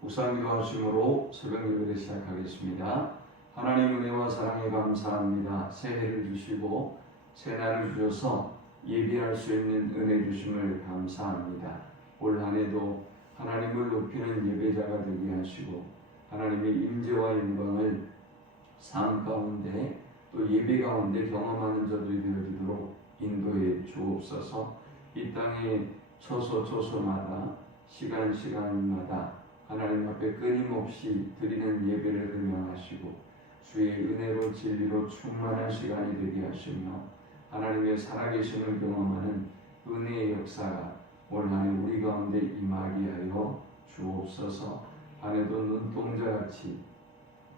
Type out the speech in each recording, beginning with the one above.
묵상기도 하심으로 새벽 예배를 시작하겠습니다. 하나님 은혜와 사랑에 감사합니다. 새해를 주시고 새날을 주셔서 예비할 수 있는 은혜 주심을 감사합니다. 올 한해도 하나님을 높이는 예배자가 되게 하시고 하나님의 임재와 영광을 삶 가운데 또 예배 가운데 경험하는 저들이 되어지도록 인도해 주옵소서. 이 땅에 초소마다 시간마다 하나님 앞에 끊임없이 드리는 예배를 음행하시고 주의 은혜로 진리로 충만한 시간이 되게 하시며 하나님의 살아계심을 경험하는 은혜의 역사가 올 한해 우리 가운데 임하게 하여 주옵소서. 한해도 눈동자같이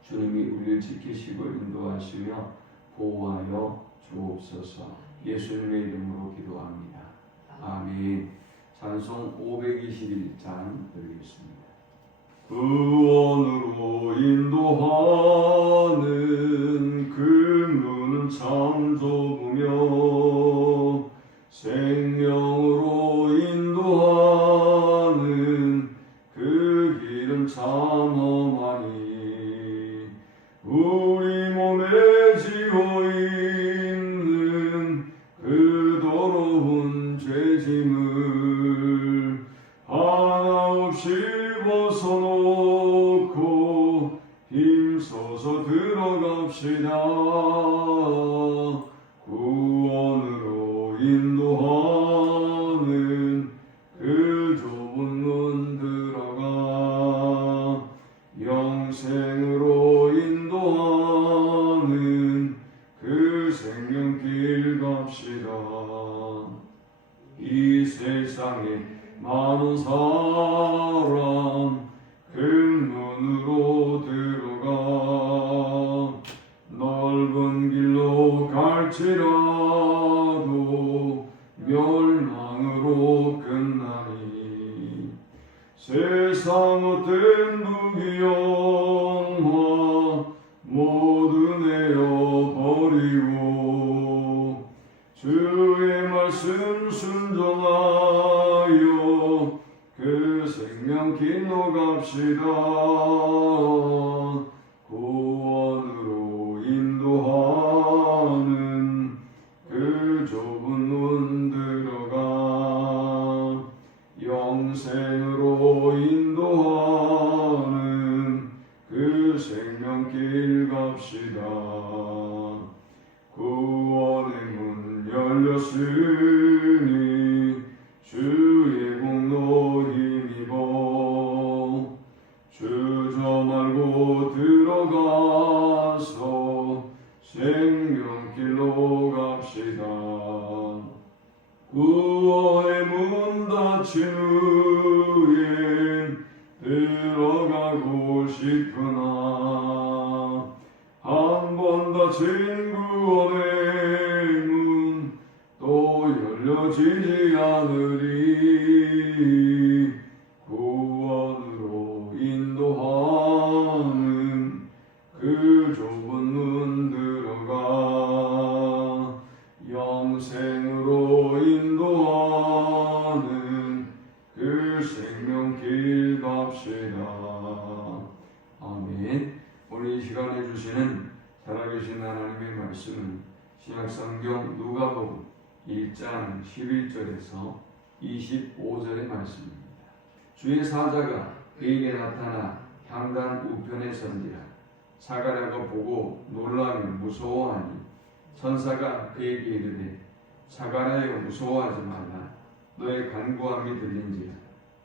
주님이 우리를 지키시고 인도하시며 보호하여 주옵소서. 예수님의 이름으로 기도합니다. 아멘. 찬송 521장 드리겠습니다. 구원으로 인도하는 그 문은 참 좁으며 생명으로 인도하는 그 길은 참 험하니 우리 몸에 지어있는 그 더러운 죄짐을 하나없이 벗어놓고 힘써서 들어갑시다. 구원으로 인도하는 그 좁은 문 들어가 영생으로 인도하는 그 생명길 갑시다. 이 세상에 많은 사람 그 문으로 들어가 넓은 길로 갈지라도 멸망으로 끝나니 세상 어떤 부귀영화 모두 내어버리고 주의 말씀 순종하여 그 생명 길로 갑시다. 구원으로 인도하는 그 좁은 문 들어가 영생으로 인도하는 그 생명 길 갑시다. 구원의 문 열렸으니 주의 공로 힘입어 주저 말고 들어가서 생명길로 갑시다. 구원의 문 닫힌 후엔 들어가고 싶으나 한 번 닫힌 구원의 문 또 열려지지 않으리. 구원으로 인도하는 그 좁은 문 들어가 영생으로 인도하는 그 생명길 갑시다. 아멘. 오늘 이 시간에 주시는 살아계신 하나님의 말씀은 신약성경 누가복음 1장 11절에서 25절의 말씀입니다. 주의 사자가 그에게 나타나 향단 우편에 선지라. 사가랴가 보고 놀라며 무서워하니 천사가 그에게 이르되 사가랴여 무서워하지 말라. 너의 간구함이 들린지라.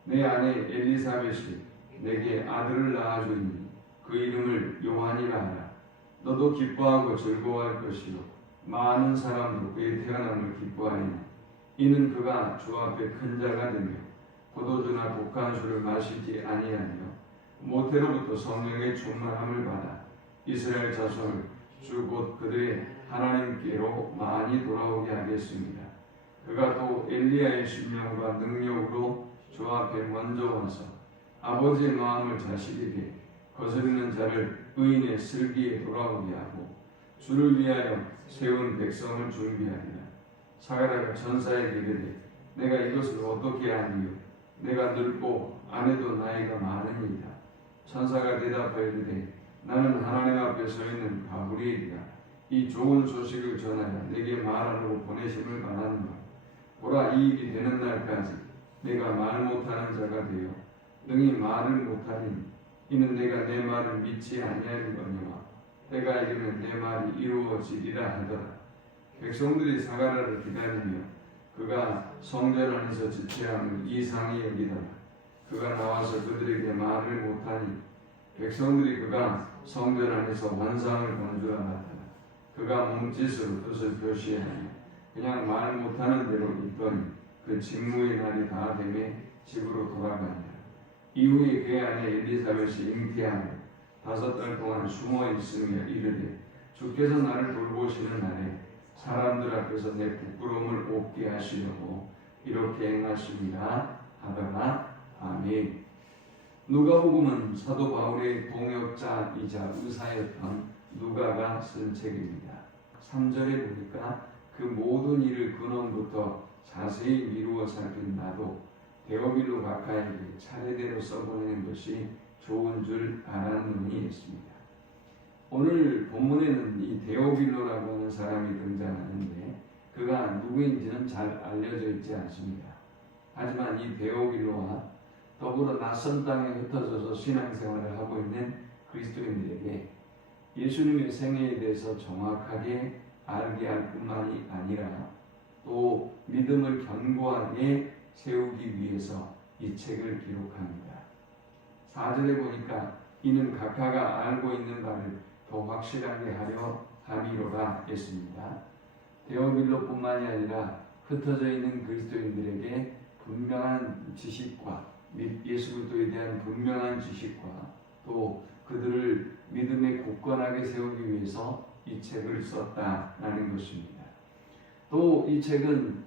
내 아내 엘리사벳이 내게 아들을 낳아주니 그 이름을 요한이라 하라. 너도 기뻐하고 즐거워할 것이요 많은 사람도 그의 태어남을 기뻐하리니 이는 그가 주 앞에 큰 자가 되며 포도주나 독한 술을 마시지 아니하며 모태로부터 성령의 충만함을 받아 이스라엘 자손을 주 곧 그들의 하나님께로 많이 돌아오게 하겠습니다. 그가 또 엘리야의 신명과 능력으로 주 앞에 먼저 와서 아버지의 마음을 자식에게 거스르는 자를 의인의 슬기에 돌아오게 하고 주를 위하여 세운 백성을 준비하리라. 사가랴가 천사에게 이르되 내가 이것을 어떻게 하니요? 내가 늙고 아내도 나이가 많으니이다. 천사가 대답하여 이르되 나는 하나님 앞에 서 있는 가브리엘이라. 이 좋은 소식을 전하여 내게 말하라고 보내심을 바라는가. 보라, 이 일이 되는 날까지 내가 말 못하는 자가 되어 능히 말을 못하니 이는 내가 내 말을 믿지 아니하는거니와 때가 이르면 내 말이 이루어지리라 하더라. 백성들이 사가랴를 기다리며 그가 성전 안에서 지체함을 이상히 여기더라. 그가 나와서 그들에게 말을 못하니 백성들이 그가 성전 안에서 환상을 본 줄 알았더라. 그가 몸짓으로 뜻을 표시하며 그냥 말 못하는 대로 있더니 그 직무의 날이 다 되매 집으로 돌아가니라. 이후에 그의 아내 엘리사벳이 잉태하며 5달 동안 숨어 있으며 이르되 주께서 나를 돌보시는 날에 사람들 앞에서 내 부끄러움을 없게 하시려고 이렇게 행하십니다 하더라. 아멘. 누가복음은 사도 바울의 동역자이자 의사였던 누가가 쓴 책입니다. 3절에 보니까 그 모든 일을 근원부터 자세히 미루어 살핀 나도 데오빌로 각하에게 차례대로 써보내는 것이 좋은 줄 알았느니 했습니다. 오늘 본문에는 이 데오빌로라고 하는 사람이 등장하는데 그가 누구인지는 잘 알려져 있지 않습니다. 하지만 이 데오빌로와 더불어 낯선 땅에 흩어져서 신앙생활을 하고 있는 그리스도인들에게 예수님의 생애에 대해서 정확하게 알게 할 뿐만이 아니라 또 믿음을 견고하게 세우기 위해서 이 책을 기록합니다. 4절에 보니까 이는 각하가 알고 있는 바를 더 확실하게 하려 함이로라 했습니다. 데오빌로뿐만이 아니라 흩어져 있는 그리스도인들에게 분명한 지식과 예수 그리스도에 대한 분명한 지식과 또 그들을 믿음에 굳건하게 세우기 위해서 이 책을 썼다라는 것입니다. 또 이 책은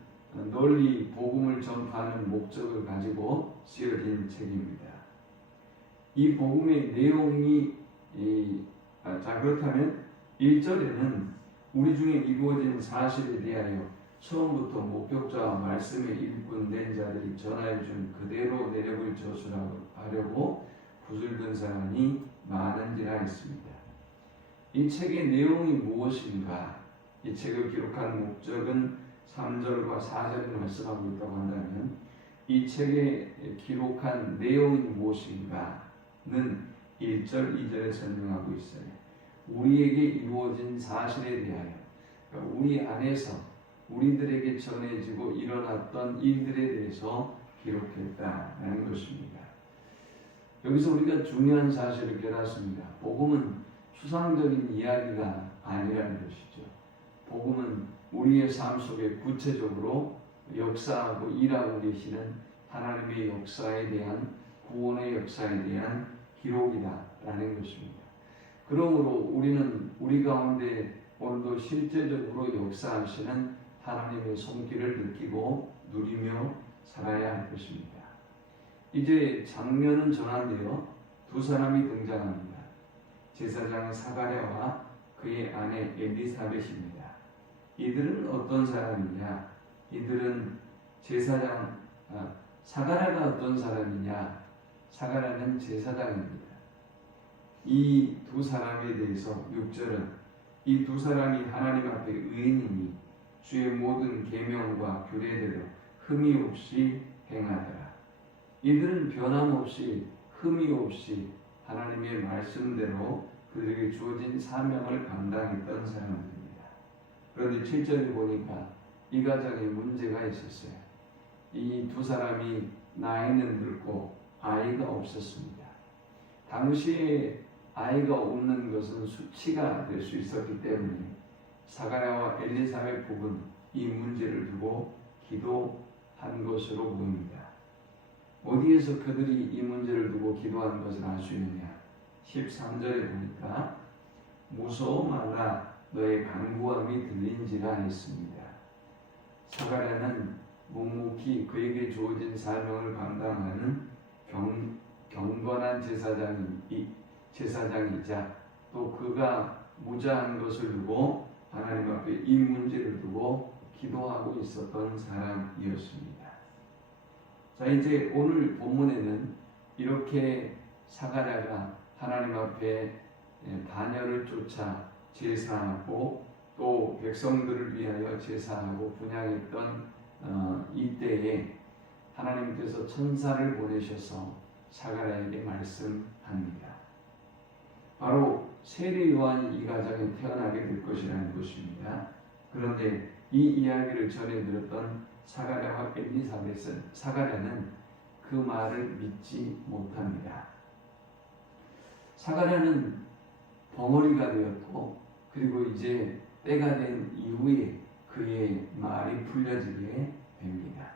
널리 복음을 전파하는 목적을 가지고 쓰여진 책입니다. 이 복음의 내용이 그렇다면 1절에는 우리 중에 이루어진 사실에 대하여 처음부터 목격자와 말씀의 일꾼 된 자들이 전하여 준 그대로 내력을 저술하려고 붓을 든 사람이 많은지라 했습니다. 이 책의 내용이 무엇인가? 이 책을 기록한 목적은 3절과 4절에 말씀하고 있다고 한다면 이 책에 기록한 내용이 무엇인가는 1절, 2절에 설명하고 있어요. 우리에게 이루어진 사실에 대하여 그러니까 우리 안에서 우리들에게 전해지고 일어났던 일들에 대해서 기록했다는 것입니다. 여기서 우리가 중요한 사실을 깨닫습니다. 복음은 추상적인 이야기가 아니라는 것이죠. 복음은 우리의 삶 속에 구체적으로 역사하고 일하고 계시는 하나님의 역사에 대한 구원의 역사에 대한 기록이다라는 것입니다. 그러므로 우리는 우리 가운데 오늘도 실제적으로 역사하시는 하나님의 손길을 느끼고 누리며 살아야 할 것입니다. 이제 장면은 전환되어 두 사람이 등장합니다. 제사장 사가랴와 그의 아내 엘리사벳입니다. 이들은 어떤 사람이냐? 이들은 사가랴가 어떤 사람이냐? 사가랴는 제사장입니다. 이 두 사람에 대해서 6절은 이 두 사람이 하나님 앞에 의인이니 주의 모든 계명과 규례대로 흠이 없이 행하더라. 이들은 변함없이 흠이 없이 하나님의 말씀대로 그들에게 주어진 사명을 감당했던 사람들입니다. 그런데 7절에 보니까 이 가정에 문제가 있었어요. 이 두 사람이 나이는 늙고 아이가 없었습니다. 당시에 아이가 없는 것은 수치가 될 수 있었기 때문에 사가랴와 엘리사벳 부부는 이 문제를 두고 기도한 것으로 보입니다. 어디에서 그들이 이 문제를 두고 기도한 것을 알 수 있느냐? 13절에 보니까 무서워 말라 너의 간구함이 들린지라 했습니다. 사가랴는 묵묵히 그에게 주어진 사명을 감당하는 경건한 제사장이자 또 그가 무자한 것을 두고 하나님 앞에 이 문제를 두고 기도하고 있었던 사람이었습니다. 자, 이제 오늘 본문에는 이렇게 사가랴가 하나님 앞에 다녀를 쫓아 제사하고 또 백성들을 위하여 제사하고 분향했던 이때에 하나님께서 천사를 보내셔서 사가랴에게 말씀합니다. 바로 세례 요한이 이 가정에 태어나게 될 것이라는 것입니다. 그런데 이 이야기를 전해 들었던 사가랴와 엘리사벳은 사가랴는 그 말을 믿지 못합니다. 사가랴는 벙어리가 되었고 그리고 이제 때가 된 이후에 그의 말이 풀려지게 됩니다.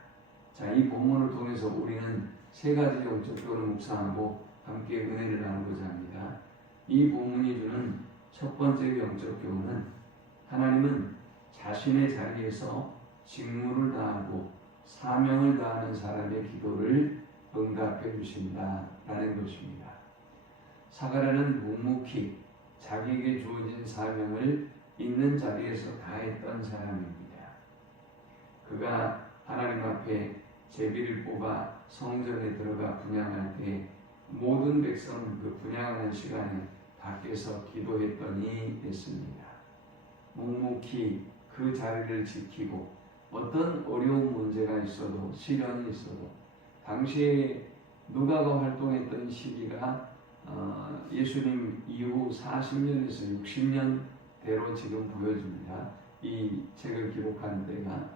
자, 이 본문을 통해서 우리는 세 가지 영적 교훈을 묵상하고 함께 은혜를 나누고자 합니다. 이 본문이 주는 첫 번째 영적 교훈은 하나님은 자신의 자리에서 직무를 다하고 사명을 다하는 사람의 기도를 응답해 주신다라는 것입니다. 사가랴는 묵묵히 자기에게 주어진 사명을 있는 자리에서 다했던 사람입니다. 그가 하나님 앞에 제비를 뽑아 성전에 들어가 분향할 때 모든 백성은 그 분향하는 시간에 밖에서 기도했더니 됐습니다. 묵묵히 그 자리를 지키고 어떤 어려운 문제가 있어도 시련이 있어도 당시에 누가가 활동했던 시기가 예수님 이후 40년에서 60년대로 지금 보여집니다. 이 책을 기록한 때가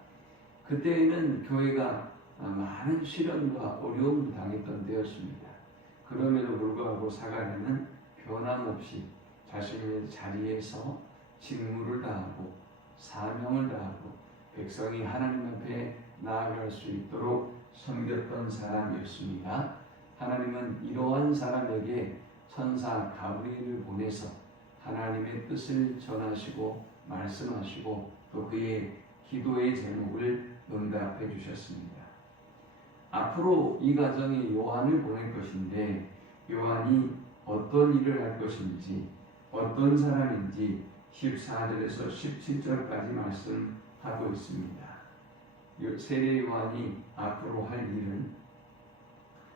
그때에는 교회가 많은 시련과 어려움을 당했던 때였습니다. 그럼에도 불구하고 사가랴는 변함없이 자신의 자리에서 직무를 다하고 사명을 다하고 백성이 하나님 앞에 나아갈 수 있도록 섬겼던 사람이었습니다. 하나님은 이러한 사람에게 천사 가브리엘을 보내서 하나님의 뜻을 전하시고 말씀하시고 또 그의 기도의 제목을 응답해 주셨습니다. 앞으로 이 가정에 요한을 보낼 것인데 요한이 어떤 일을 할 것인지 어떤 사람인지 14절에서 17절까지 말씀하고 있습니다. 세례 요한이 앞으로 할 일은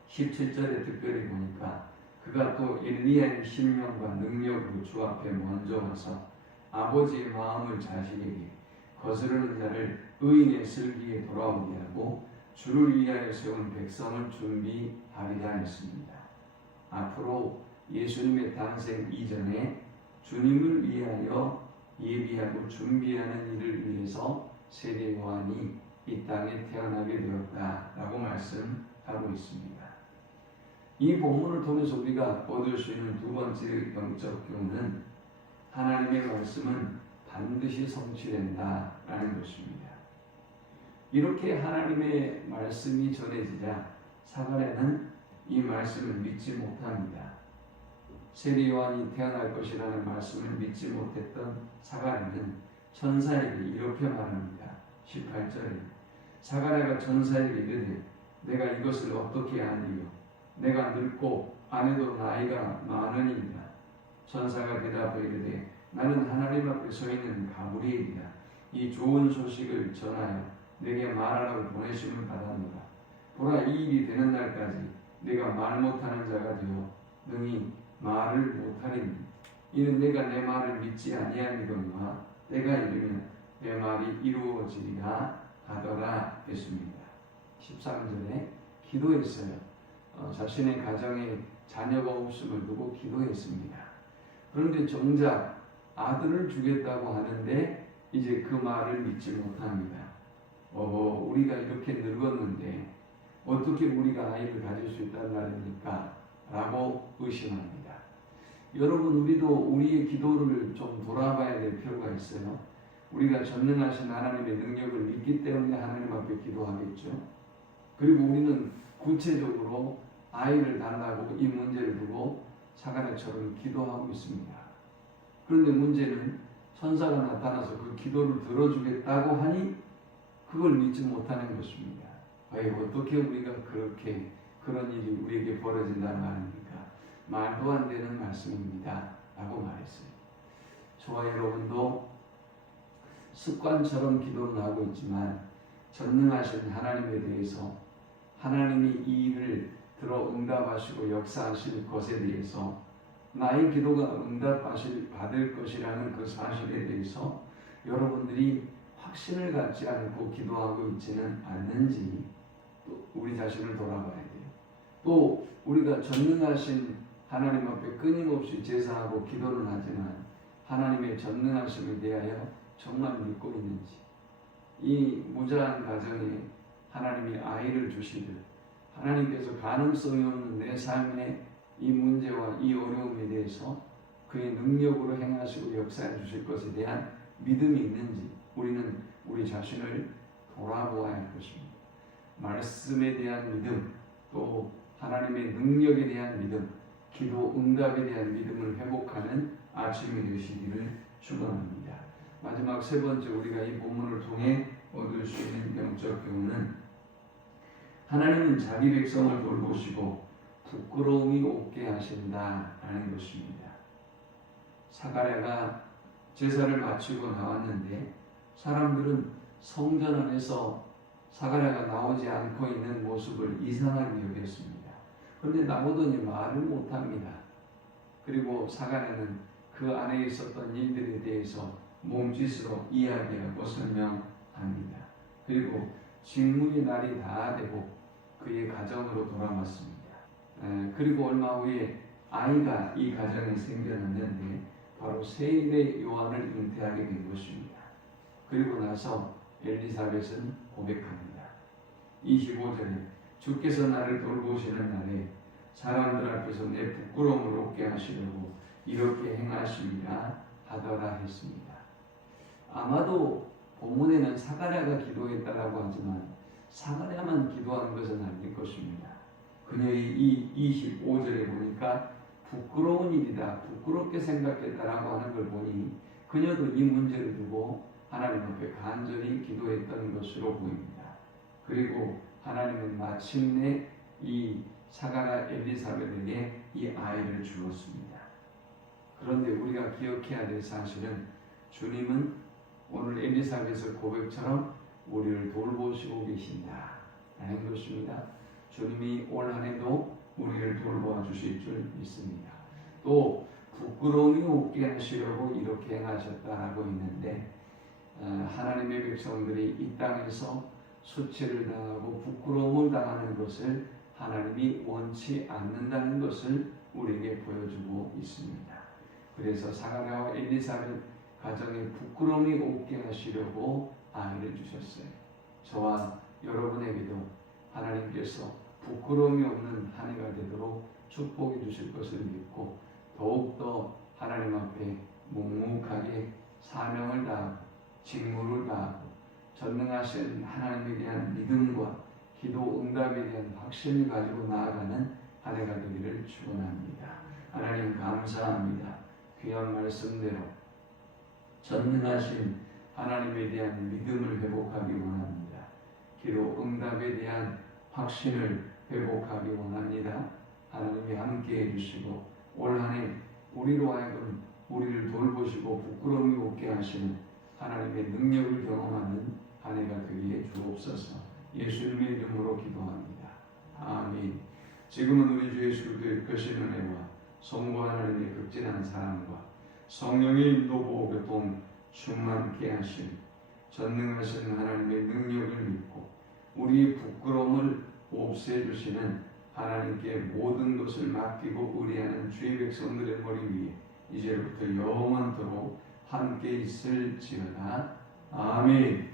17절에 특별히 보니까 그가 또 엘리야의 신명과 능력으로 주 앞에 먼저 와서 아버지의 마음을 자식에게 거스르는 자를 의인의 슬기에 돌아오게 하고 주를 위하여 세운 백성을 준비하리라 했습니다. 앞으로 예수님의 탄생 이전에 주님을 위하여 예비하고 준비하는 일을 위해서 세례 요한이 이 땅에 태어나게 되었다라고 말씀하고 있습니다. 이 본문을 통해서 우리가 얻을 수 있는 두 번째 영적 교훈은 하나님의 말씀은 반드시 성취된다라는 것입니다. 이렇게 하나님의 말씀이 전해지자 사가랴는 이 말씀을 믿지 못합니다. 세례 요한이 태어날 것이라는 말씀을 믿지 못했던 사가랴는 천사에게 이렇게 말합니다. 18절에 사가랴가 천사에게 이르되 내가 이것을 어떻게 아니요 내가 늙고 아내도 나이가 많으니이다. 천사가 대답하여 이르되 나는 하나님 앞에 서 있는 가브리엘이다. 이 좋은 소식을 전하여 내게 말하라고 보내심을 받았노라. 보라, 이 일이 되는 날까지 내가 말 못하는 자가 되어 능히 말을 못하리니 이는 내가 내 말을 믿지 아니하니거니와 때가 이르면 내 말이 이루어지리라 하더라 했습니다. 13절에 기도했어요. 자신의 가정에 자녀가 없음을 두고 기도했습니다. 그런데 정작 아들을 주겠다고 하는데 이제 그 말을 믿지 못합니다. 우리가 이렇게 늙었는데 어떻게 우리가 아이를 가질 수 있다는 말입니까? 라고 의심합니다. 여러분, 우리도 우리의 기도를 좀 돌아봐야 될 필요가 있어요. 우리가 전능하신 하나님의 능력을 믿기 때문에 하나님 앞에 기도하겠죠. 그리고 우리는 구체적으로 아이를 달라고 이 문제를 두고 사가랴처럼 기도하고 있습니다. 그런데 문제는 천사가 나타나서 그 기도를 들어주겠다고 하니 그걸 믿지 못하는 것입니다. 어떻게 우리가 그렇게 그런 일이 우리에게 벌어진다는 말입니까? 말도 안 되는 말씀입니다. 라고 말했어요. 저와 여러분도 습관처럼 기도를 하고 있지만 전능하신 하나님에 대해서 하나님이 이 일을 들어 응답하시고 역사하실 것에 대해서 나의 기도가 응답받을 것이라는 그 사실에 대해서 여러분들이 확신을 갖지 않고 기도하고 있지는 않는지 또 우리 자신을 돌아봐야 돼요. 또 우리가 전능하신 하나님 앞에 끊임없이 제사하고 기도를 하지만 하나님의 전능하심에 대하여 정말 믿고 있는지, 이 무자한 가정에 하나님이 아이를 주시듯 하나님께서 가능성이 없는 내 삶의 이 문제와 이 어려움에 대해서 그의 능력으로 행하시고 역사해 주실 것에 대한 믿음이 있는지 우리는 우리 자신을 돌아보아야 할 것입니다. 말씀에 대한 믿음, 또 하나님의 능력에 대한 믿음, 기도 응답에 대한 믿음을 회복하는 아침이 되시기를 축원합니다. 마지막 세 번째, 우리가 이 본문을 통해 얻을 수 있는 영적 교훈은 하나님은 자기 백성을 돌보시고 부끄러움이 없게 하신다라는 것입니다. 사가랴가 제사를 마치고 나왔는데 사람들은 성전 안에서 사가랴가 나오지 않고 있는 모습을 이상하게 여겼습니다. 그런데 나오더니 말을 못합니다. 그리고 사가랴는 그 안에 있었던 일들에 대해서 몸짓으로 이야기하고 설명합니다. 그리고 직문의 날이 다 되고 그의 가정으로 돌아왔습니다. 그리고 얼마 후에 아이가 이 가정에 생겨났는데 바로 세례 요한을 잉태하게 된 것입니다. 그리고 나서 엘리사벳은 고백합니다. 25절에 주께서 나를 돌보시는 날에 사람들 앞에서 내 부끄러움을 없게 하시려고 이렇게 행하심이라 하더라 했습니다. 아마도 본문에는 사가랴가 기도했다라고 하지만 사가랴만 기도한 것은 아닐 것입니다. 그녀의 이 25절에 보니까 부끄러운 일이다, 부끄럽게 생각했다라고 하는 걸 보니 그녀도 이 문제를 두고 하나님 앞에 간절히 기도했던 것으로 보입니다. 그리고 하나님은 마침내 이 사가랴 엘리사벳에게 이 아이를 주었습니다. 그런데 우리가 기억해야 될 사실은 주님은 오늘 엘리사벳의 고백처럼 우리를 돌보시고 계신다라는 것입니다. 주님이 올 한 해도 우리를 돌보아 주실 줄 믿습니다. 또 부끄러움이 없게 하시려고 이렇게 행하셨다라고 있는데 하나님의 백성들이 이 땅에서 수치를 당하고 부끄러움을 당하는 것을 하나님이 원치 않는다는 것을 우리에게 보여주고 있습니다. 그래서 사가랴와 엘리사벳 가정에 부끄러움이 없게 하시려고 아이를 주셨어요. 저와 여러분에게도 하나님께서 부끄러움이 없는 한 해가 되도록 축복해 주실 것을 믿고 더욱더 하나님 앞에 묵묵하게 사명을 다하고 직무를 다하고 전능하신 하나님에 대한 믿음과 기도 응답에 대한 확신을 가지고 나아가는 한 해가 되기를 축원합니다. 하나님 감사합니다. 귀한 말씀대로 전능하신 하나님에 대한 믿음을 회복하기 원합니다. 기도 응답에 대한 확신을 회복하기 원합니다. 하나님이 함께해 주시고 올 한 해 우리로 하여금 우리를 돌보시고 부끄러움이 없게 하시는 하나님의 능력을 경험하는 한 해가 되기에 주옵소서. 예수님의 이름으로 기도합니다. 아멘. 지금은 우리 주 예수 그리스도의 크신 은혜와 성부 하나님의 극진한 사랑과 성령의 인도 보호 교통 충만케 하신 전능하신 하나님의 능력을 믿고 우리의 부끄러움을 없애주시는 하나님께 모든 것을 맡기고 의뢰하는 주의 백성들의 머리 위에 이제부터 영원토록 함께 있을지어다. 아멘.